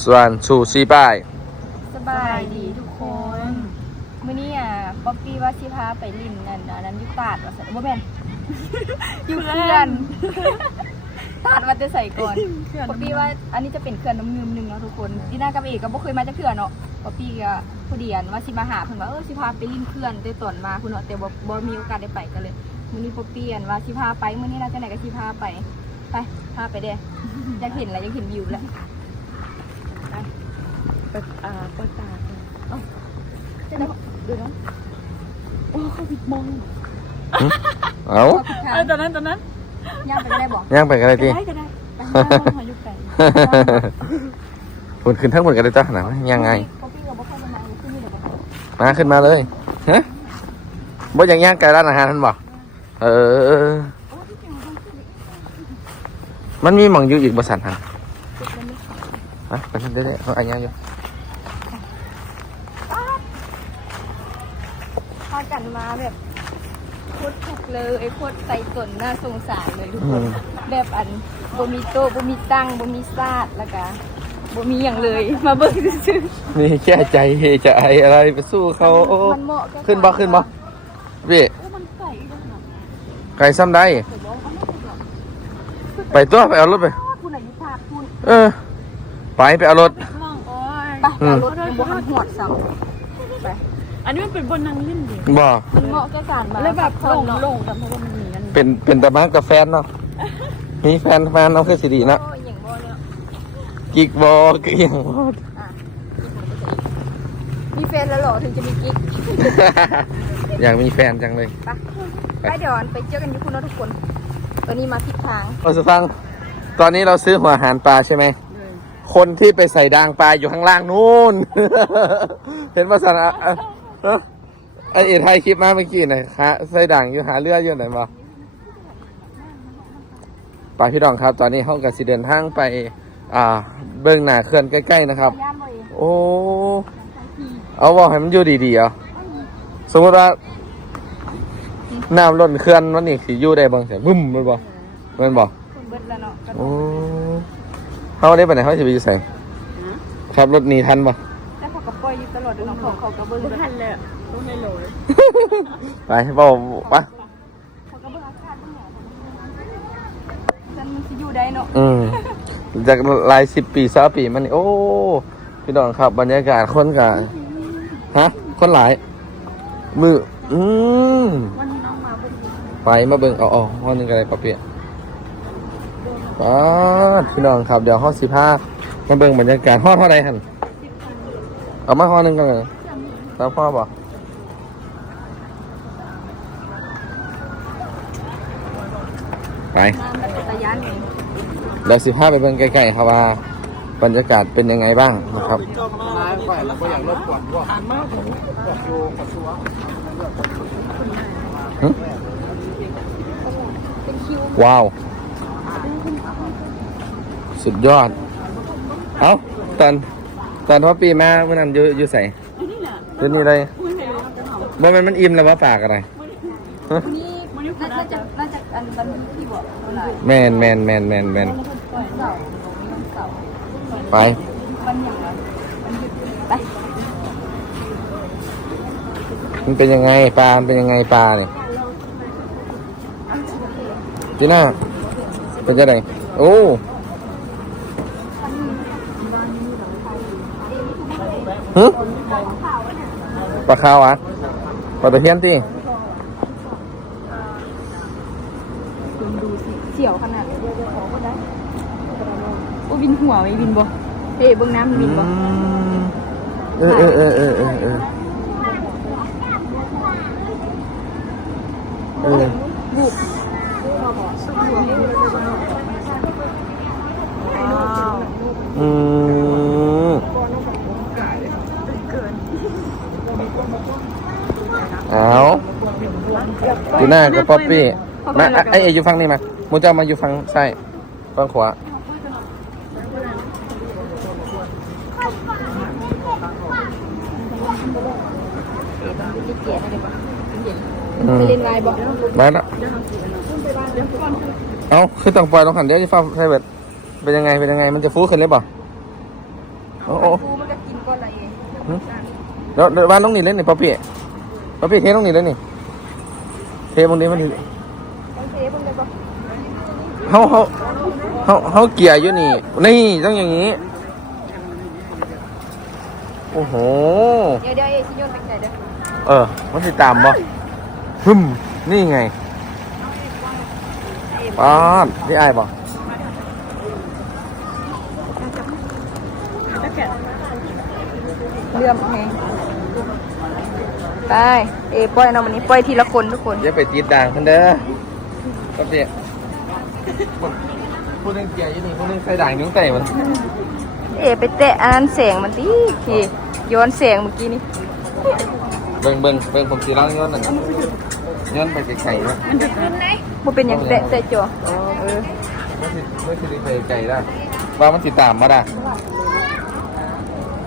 ส่วนชูซีป้ายสบายดีทุกคนมื้อนี้อะป๊อปปี้ว่าสิพาไปลินนั่นอันนั้นอยุตาดว่าซั่นบ่แม่นอยู่เขื่อนตาดว่าจะใส่ก่อนป๊อปปี้ว่าอันนี้จะเป็นเขื่อนน้ำยืมหนึงเนาะทุกคนที่หน้ากับเอกก็บ่เคยมาจากเขื่อนเนาะป๊อปปี้ก็ผู้เดียนว่าสิมาหาเพิ่นว่าเออสิพาไปลินเขื่อนแต่ตอนมาพุ่นเนาะแต่บ่บ่มีโอกาสได้ไปกันเลยมื้อนี้ป๊อปปี้อันว่าสิพาไปมื้อนี้เราจะไหนก็สิพาไปไปพาไปเด้อยากเห็นแล้วอยากเห็นวิวแล้ว เปิดอ่าเปิดตาเลยดูเนาะโอ้เขาผิดมองเอ้าขอบคุณค่ะเออตอนนั้นตอนนั้นย่างไปก็ได้บอกย่างไปกันเลยก็ทีได้ก็ได้ไปห้างหายุกไก่ผลขึ้นทั้งหมดกันเลยจ้ะหนังยังไงป๊อปปี้กับป๊อปปี้มาขึ้นนี่เดี๋ยวบอกมาขึ้นมาเลยฮะบ่ยังย่างไก่ร้านอาหารท่านบอกเออ มันมีหม่องอยู่อีกบริษัทฮะฮะไปทำได้ได้เขาอันยังอยู่ พา กันมาแบบโคตรถูกเลยไอ้โคตรใส่ตนน่าสงสารเลยทุกอืคนมแบบอันบ่มีโต๊ะบ่มีตั้งบ่มีซาดแล้วก็บ่มีอย่างเลย มาเบิ่งซื่อมีแค่ใจใจอะไรไปสู้เขาโอ้มันเหมาะกับขึ้นบ่ขึ้นบ่พี่โอ้มันไก่ด้วยนะไก่ซ้ำได้ไปตัวไปเอารถไปคุณอายุภาคคุณเออ ไปไปเอารถ มองโอ้ยไปไปเอารถยังบ่ทันหอดซ้ํไปอั นนี้มันเป็นบนนางลิ้นดิบ่มันเหมาะกับการมาแล้วแบบพัลกงผ่อนลเนาะงแต่เพราะว่ามันมีอันเป็นเป็นตะมากกับแฟนเนาะมีแฟนแฟนเอาคือสิดีเนาะโอ้ยอย่างบ่เนี่ยกิกบอกกอย่างบ่อะมีแฟนแล้วเหรอถึงจะมีกิ๊กอยากมีแฟนจังเลยไปไปเดี๋ยวไปเจอกันอยู่คุณเนาะทุกคน ตอนนี้มาทิศทางเราจะฟัง ตอนนี้เราซื้อหัวอาหารปลาใช่ไหมเลยคนที่ไปใส่ดางปลาอยู่ข้างล่างนู่นเห็นภาษาอะอะ เอ้อไอเอไทยคลิปมาเมื่อกี้หน่อยคะใส่ด่างอยู่หาเรืออยู่ไหนบ่ไปพี่น้องครับ ตอนนี้ห้องกับสิเดินทางไป อ่า เบื้องหน้าเขื่อนใกล้ๆนะครับ ย่านบ่เองโอ้ เอาบอกให้มันอยู่ดีๆเอาสมมติว่าน้ำล้นเขื่อนวันนี้สิอยู่ได้บ้างแต่บึ้มแมันบอกมันบอกคนเบิดแล้วเนาะก็โอ้เขาได้ไปไหนเขาจะไปอยู่ใส่ขับรถหนีทันบ่แต่เขาก็ปล่อยอยู่ตลอดเดี๋ยวเขาเขาก็เบิ่งไม่แบบทันเลยต้องในโหลยไปบอกปะเขาก็เบิ่งอากาศเบิ่งหยังจันมันสิอยู่ได้เนาะอืมจากหลายสิบปีสาปีมันนี่โอ้พี่น้องครับ บรรยากาศคนกันฮะ คนหลาย มือ อืมวันนี้น้องมาเป็นไปมาเบิ่งเอาเอาห้องนึงกันเลยปะเปียป้าดพี่น้องครับ เดี๋ยวห้องสิบห้ามาเบิ่งบรรยากาศห้องเท่าไรหัน เอามาห้องนึงกันเลยตามพ่อบอกไปน้ำมันเป็นตะยานเองเดี๋ยวสิบห้าไปเบิ่งใกล้ๆครับว่าบรรยากาศเป็นยังไงบ้างนะครับหึเป็นคิวว้าว สุดยอด เอ้าตอน ตอนพ่อปีมาเมื่อนั้นอยู่อยู่ใส่อยู่นี่แหละอยู่นี่เลยคุยไปเลยจะหอมว่ามันมันอิ่มแล้วว่าปากอะไรวันนี้น่าจะน่าจะอันบันที่บอกเท่าไหร่แมนแมนแมนแมนแมนวันเสาร์มีวันเสาร์ไปวันอย่างไรวันหยุดไปมันเป็นยังไงปลามันเป็นยังไงปลาเนี่ยจีน่าเป็นยังไงโอ้ ฮึปลาขาวอะปลาตะเพียนตีคุณดูสิเสี่ยวขนาดนี้เดี๋ยวขอก็ได้โอ้บินหัวไหมบินบ่เฮ้เบิ้งน้ำมันบินบ่เออเออเออเออเออเออเออ บุกว้าว อืมเอา อยู่หน้ากับป๊อปปี้มาอะไอ้เออยู่ฝั่งนี้มามูจะมาอยู่ฝั่งซ้ายฝั่งขวาที่เกียรอะไรบ่เย็นอืมไปเล่นไงบ่มาแล้วเอาคือต้องปล่อยต้องหันเดี๋ยวจะฟ้าใช่เบิดเป็นยังไงเป็นยังไง มันจะฟูขึ้นเลยบ่โอ้โอ้ปูมันก็กินก้อนละเองเดี๋ยวเดี๋ยวบ้านต้องหนีเล่นนี่ป๊อปปี้ป๊อปปี้เทต้องหนีเล่นนี่ เทบางทีมันถือต้องเทเบิ่งได้บ่เขาเขาเขาเขาเกียร์อยู่นี่ นี่ต้องอย่างนี้ โอ้โห เดี๋ยวเดี๋ยวเอชิโยนไปไกลเด้อ เออ มันติดตามบ่หึมนี่ไงป้าดนี่อายบ่จะแกะเลื่อมแฮง ไปเอปล่อยเนาะวันนี้ปล่อยทีละคนทุกคนอย่าไปตีดด่างคนเด้อป๊อปปี้พูดเรื่องเกียร์อยู่นี่พูดเรื่องใส่ด่างนิ้วไต่มันเอไปแตะอันนั้นแสงมันติพี่ย้อนแสงเมื่อกี้นี่เบิ่งเบิ่งเบิ่งผมสีร่างย้อนนั่นย้อนไปไกลๆนะบ่เป็นหยังแตะแตะจอเออไม่สิไม่สิไปไกลได้ว่ามันติดตามมาได้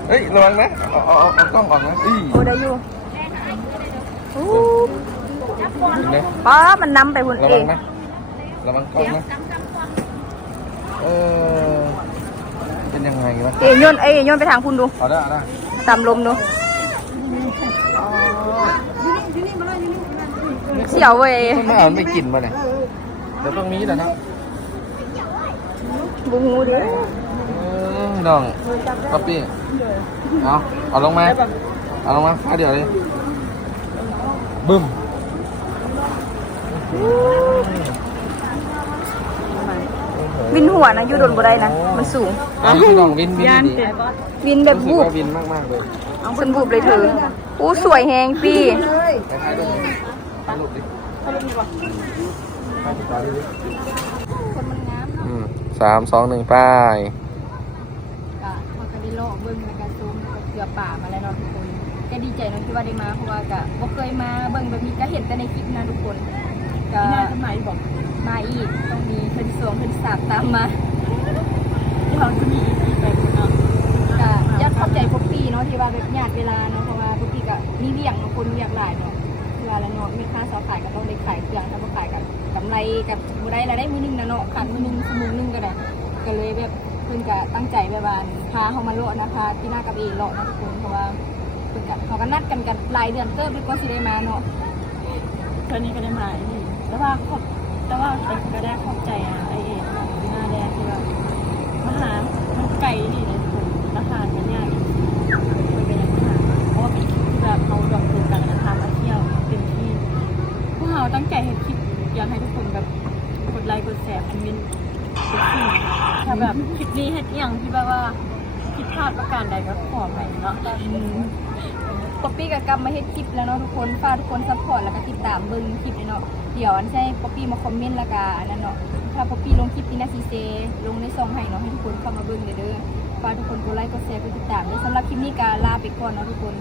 เฮ้ยระวังนะเอาเอาเอาเอากล้องออกนะอีโอ้ได้อยู่อู้เห็นไหม ป้ามันนำไปพุ่นระเอวังนะระวังกล้องนะเออเป็นยังไงวะเอโยนเอโยนไปทางคุณดู เอาได้เอาได้ตามลมดูเสี่ยวเว้ยต้นหน้ามันไม่กินมาเนี่ยเดี๋ยวตรงนี้แหละนะบูฮูดิเออน้องป๊อปปี้เอาเอาลงมาเอาลงมาฟ้าเดี๋ยวเลย บึ้มวินหัวนะอยู่โดนบ่ได้นะ มันสูงเอาพี่น้องวินวินยานดีเจ็บวินแบบรู้สึกบูบว่าวินมากๆเลยฉันบูบเลยเธออู้สวยแฮงปีคล้ายๆเลยถ่ายรูปดิถ่ายรูปดิคนมันงามเนาะอืมสามสองหนึ่งป้าย ก็มันก็ได้โลกเบิ่งแล้วก็ซูมแล้วก็เสือป่ามาแล้วเนาะทุกคน ก็ดีใจเนาะที่ว่าได้มาเพราะว่าก็บ่เคยมาเบิ่งแบบนี้ก็เห็นแต่ในคลิปนะทุกคนก็ที่หน้าทำไมบอกมาอีกต้องมีเพิ่นสวงเพิ่นสาบตามมาที่เขาจะมีอีกแบบเนาะก็อยากขอบใจพวกพี่เนาะที่ว่าแบบญาติเวลาเนาะเพราะว่าพวกพี่ก็มีเวียงเนาะคนเวียงหลายเนาะเวลาละเนาะมีค่าเสาขายก็ต้องได้ขายเครื่องถ้าบ่ขายกับกำไรกับบ่ได้รายได้มื้อนึงนะเนาะขาดมื้อนึงชั่วโมงนึงก็ได้ก็เลยแบบเพิ่นก็ตั้งใจแบบว่าพาเฮามาเลาะนะคะที่หน้ากับเอเลาะเนาะทุกคนเพราะว่า เพิ่นเขาก็นัดกันกันหลายเดือนเติบดีกว่าสิได้มาเนาะตอนนี้ก็ได้มาอีกแต่ว่าขอบแต่ว่าก็ได้ขอบใจอะไอเอ็ดหน้าแดงที่แบบมาหามันไกลดีเลยทุกคนราคามันยากอีกไม่เป็นอย่างหาเพราะว่าเป็นคลิปที่แบบเขาดอกตูกันนะคะมาเที่ยวเต็มที่พวกเราตั้งใจให้คลิปอยากให้ทุกคนแบบกดไลค์กดแชร์คอมเมนต์กดสิ่งถ้าแบบคลิปนี้เฮ็ดอย่างที่แบบว่าผิดพลาดประการใดก็ขออภัยเนาะ ป๊อปปี้กับกำมาเฮ็ดคลิปแล้วเนาะทุกคนฝากทุกคนซัพพอร์ตแล้วก็ติดตามเบิ่งคลิปเนาะเดี๋ยวอันใช่ป๊อปปี้มาคอมเมนต์แล้วก็อันนั้นเนาะถ้าป๊อปปี้ลงคลิปที่นาซีเซลงในซองให้เนาะให้ทุกคนเข้ามาเบิ่งเด้อเด้อฝากทุกคนกดไลค์กดแชร์กดติดตามเด้อสำหรับคลิปนี้ก็ลาไปก่อนเนาะทุกคน